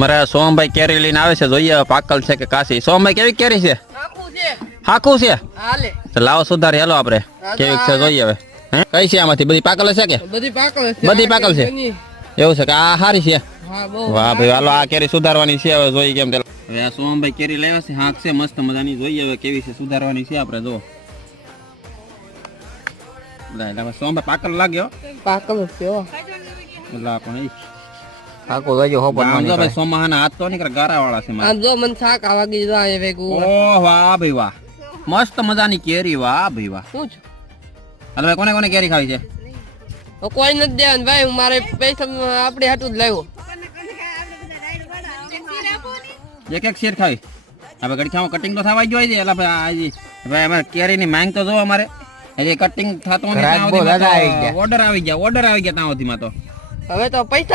મારા સોમભાઈ કેરી લઈને આવે છે જોઈએ પાકલ છે કે કાશી. સોમભાઈ કેવી કેરી છે? હાકુ છે. લાવો સુધારી હેલો આપણે. કેવી છે જોઈએ હવે? કઈ છે આમાંથી? બધી પાકલ છે કે? બધી પાકલ બધી પાકલ છે? એવું છે કે આ હારી છે? વાહ ભાઈ હાલો આ કેરી સુધારવાની છે હવે જોઈએ કેમ હવે આ સોમભાઈ કેરી લાવ્યા છે હાક છે મસ્ત મજાની. જોઈએ હવે કેવી છે સુધારવાની છે આપણે જો. સોમભાઈ પાકલ લાગ્યો પાકલ થયો આ પણ. કાકો લઈજો હો આમ જો ભાઈ સોમાહાના હાથ તો નીકળે ગારા વાળા છે મારા. જો મન થાક આવા ગઈ જાય ભેગુ ઓહ વાહ ભાઈ વાહ. મસ્ત મજાની કેરી વાહ ભાઈ વાહ. શું છે? હાલો ભાઈ કોને કોને કેરી ખાવી છે? કોઈ નથી દેવાનું ભાઈ મારે પૈસા આપણે હાટું જ લાવ્યો. એક એક શેર ખાવી હવે ઘડી ખાવા કટિંગ તો થવા જોઈએ છે એટલે ભાઈ આજી ભાઈ અમારે કેરીની માંગ તો જો અમારે. હજી કટિંગ થતો ઘરાક આવી ગયા. ઓર્ડર આવી ગયા ઓર્ડર આવી ગયા ત્યાં સુધીમાં તો. હવે તો પૈસા